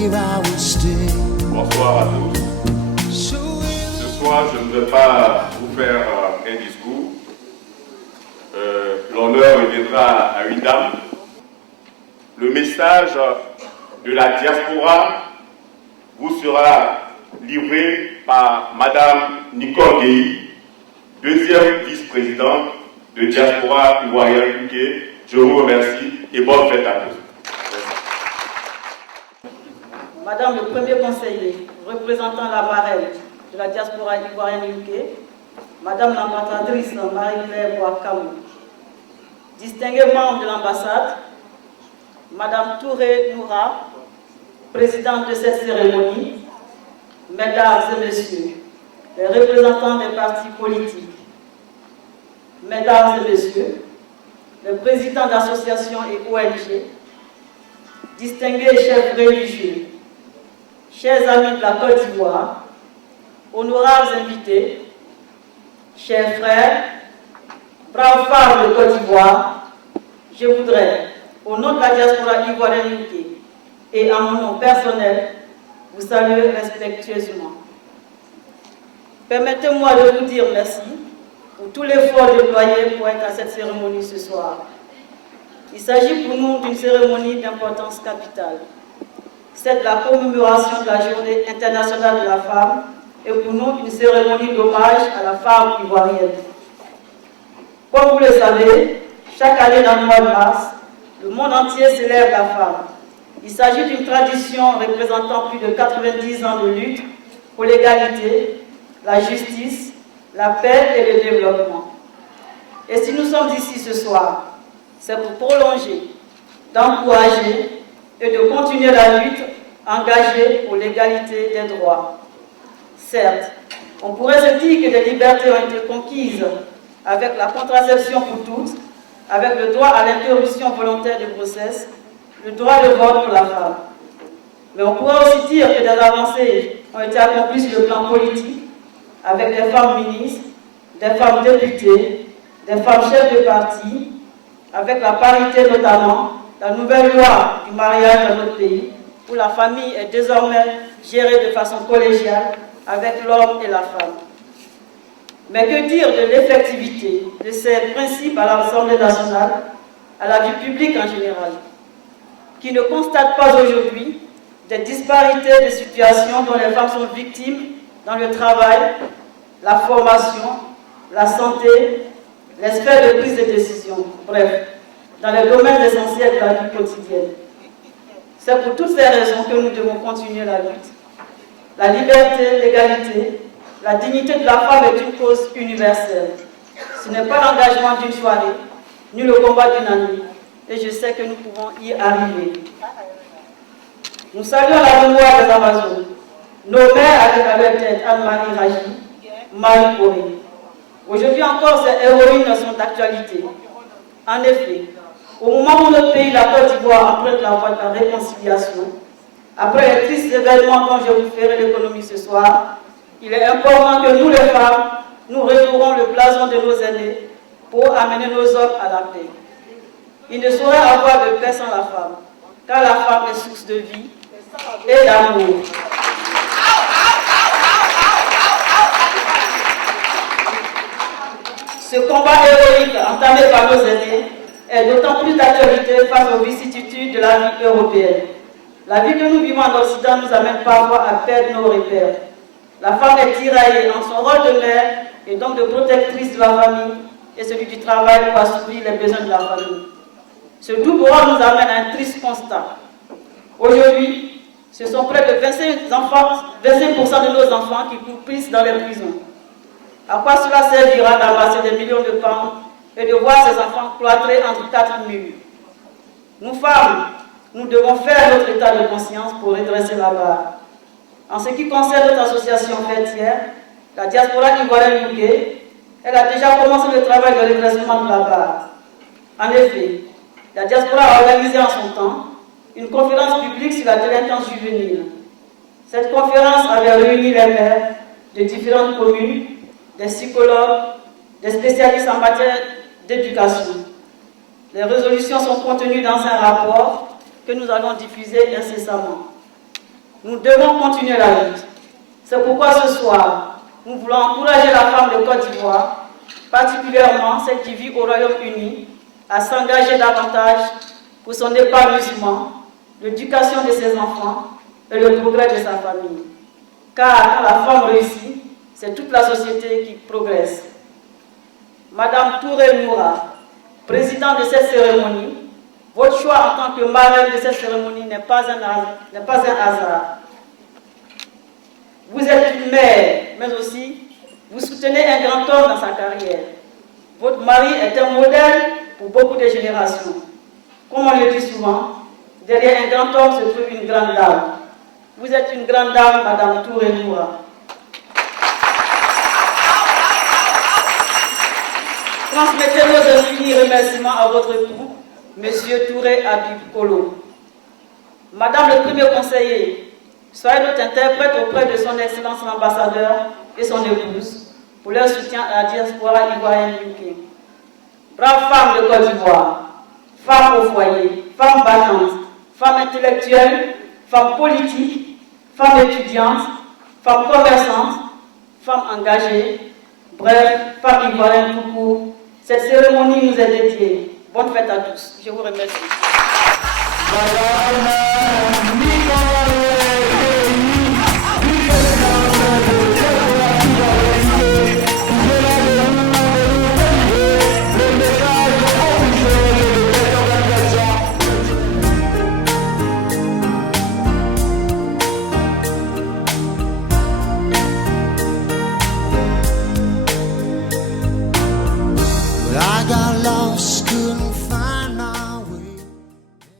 Bonsoir à tous. Ce soir, je ne vais pas vous faire un discours. L'honneur reviendra à une dame. Le message de la diaspora vous sera livré par Madame Nicole Guéhi, deuxième vice-présidente de Diaspora Ivoirienne UK. Je vous remercie et bonne fête à tous. Madame le premier conseiller représentant la marraine de la diaspora ivoirienne UK, Madame l'ambassadrice Marie-Claire Boakamou, distingués membres de l'ambassade, Madame Touré Noura, présidente de cette cérémonie, Mesdames et Messieurs, les représentants des partis politiques, Mesdames et Messieurs, les présidents d'associations et ONG, distingués chefs religieux, chers amis de la Côte d'Ivoire, honorables invités, chers frères, braves femmes de Côte d'Ivoire, je voudrais, au nom de la diaspora ivoirienne UK et à mon nom personnel, vous saluer respectueusement. Permettez-moi de vous dire merci pour tout l'effort déployé pour être à cette cérémonie ce soir. Il s'agit pour nous d'une cérémonie d'importance capitale. C'est la commémoration de la Journée internationale de la femme et pour nous une cérémonie d'hommage à la femme ivoirienne. Comme vous le savez, chaque année dans le mois de mars, le monde entier célèbre la femme. Il s'agit d'une tradition représentant plus de 90 ans de lutte pour l'égalité, la justice, la paix et le développement. Et si nous sommes ici ce soir, c'est pour prolonger, d'encourager et de continuer la lutte engagée pour l'égalité des droits. Certes, on pourrait se dire que des libertés ont été conquises avec la contraception pour toutes, avec le droit à l'interruption volontaire de grossesse, le droit de vote pour la femme. Mais on pourrait aussi dire que des avancées ont été accomplies sur le plan politique, avec des femmes ministres, des femmes députées, des femmes chefs de parti, avec la parité notamment, la nouvelle loi du mariage dans notre pays, où la famille est désormais gérée de façon collégiale avec l'homme et la femme. Mais que dire de l'effectivité de ces principes à l'Assemblée nationale, à la vie publique en général, qui ne constatent pas aujourd'hui des disparités de situations dont les femmes sont victimes dans le travail, la formation, la santé, les sphères de prise de décision, bref, dans les domaines essentiels de la vie quotidienne. C'est pour toutes ces raisons que nous devons continuer la lutte. La liberté, l'égalité, la dignité de la femme est une cause universelle. Ce n'est pas l'engagement d'une soirée, ni le combat d'une année, et je sais que nous pouvons y arriver. Nous saluons la mémoire des Amazones, nos mères avec à leur tête Anne-Marie Raji, Marie Corée. Aujourd'hui encore, ces héroïnes sont d'actualité. En effet, au moment où notre pays, la Côte d'Ivoire, emprunte la voie de la réconciliation, après les tristes événements dont je vous ferai l'économie ce soir, il est important que nous, les femmes, nous retournons le blason de nos aînés pour amener nos hommes à la paix. Il ne saurait avoir de paix sans la femme, car la femme est source de vie et d'amour. Ce combat héroïque entamé par nos aînés est d'autant plus d'actualité face aux vicissitudes de la vie européenne. La vie que nous vivons en Occident nous amène parfois à perdre nos repères. La femme est tiraillée en son rôle de mère et donc de protectrice de la famille et celui du travail pour assouvir les besoins de la famille. Ce double rôle nous amène à un triste constat. Aujourd'hui, ce sont près de 25% de nos enfants qui croupissent dans les prisons. À quoi cela servira d'amasser des millions de pounds et de voir ces enfants cloîtrés entre quatre murs? Nous femmes, nous devons faire notre état de conscience pour redresser la barre. En ce qui concerne notre association fêtière, la diaspora ivoirienne UK, elle a déjà commencé le travail de redressement de la barre. En effet, la diaspora a organisé en son temps une conférence publique sur la délinquance juvénile. Cette conférence avait réuni les maires de différentes communes, des psychologues, des spécialistes en matière d'éducation. Les résolutions sont contenues dans un rapport que nous allons diffuser incessamment. Nous devons continuer la lutte. C'est pourquoi ce soir, nous voulons encourager la femme de Côte d'Ivoire, particulièrement celle qui vit au Royaume-Uni, à s'engager davantage pour son épanouissement, l'éducation de ses enfants et le progrès de sa famille. Car quand la femme réussit, c'est toute la société qui progresse. Madame Touré Noura, présidente de cette cérémonie, votre choix en tant que marraine de cette cérémonie n'est pas un hasard. Vous êtes une mère, mais aussi vous soutenez un grand homme dans sa carrière. Votre mari est un modèle pour beaucoup de générations. Comme on le dit souvent, derrière un grand homme se trouve une grande dame. Vous êtes une grande dame, Madame Touré Noura. Transmettez nos infinis remerciements à votre époux, Monsieur Touré Habib Kolo. Madame le Premier conseiller, soyez notre interprète auprès de son Excellence l'ambassadeur et son épouse pour leur soutien à la diaspora ivoirienne UK. Brave femme de Côte d'Ivoire, femme au foyer, femme battante, femme intellectuelle, femme politique, femme étudiante, femme commerçante, femme engagée, bref, femme ivoirienne tout court. Cette cérémonie nous est dédiée. Bonne fête à tous. Je vous remercie.